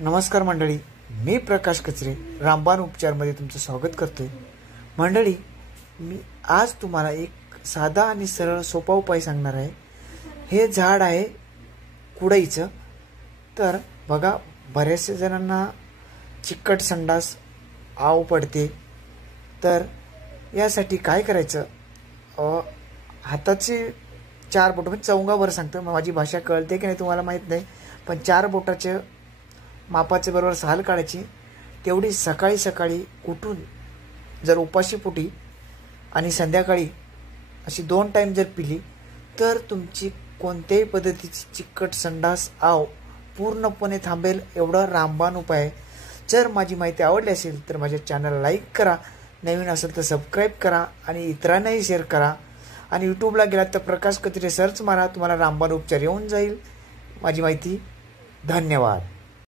नमस्कार मंडळी, मी प्रकाश कचरे रामबाण उपचारमध्ये तुमचं स्वागत करतोय। मंडळी, मी आज तुम्हाला एक साधा आणि सरळ सोपा उपाय सांगणार आहे। हे झाड आहे कुडईचं। तर बघा, बऱ्याचशा जणांना चिकट संडास आव पडते। तर यासाठी काय करायचं, हाताचे 4 बोट, म्हणजे चौंगावर सांगतो, माझी भाषा कळते की नाही तुम्हाला माहीत नाही, पण 4 बोटाचे मापाचे बरोबर साल काढायची। तेवढी सकाळी सकाळी उठून जर उपाशीपोटी आणि संध्याकाळी अशी 2 टाइम जर पिली तर तुमची कोणत्याही पद्धतीची चिकट संडास आव पूर्णपणे थांबेल। एवढा रामबाण उपाय आहे। जर माझी माहिती आवडली असेल तर माझ्या चॅनल लाईक करा, नवीन असेल तर सबस्क्राईब करा आणि इतरांनाही शेअर करा। आणि यूट्यूबला गेलात तर प्रकाश कचरे सर्च मारा, तुम्हाला रामबाण उपचार येऊन जाईल। माझी माहिती, धन्यवाद।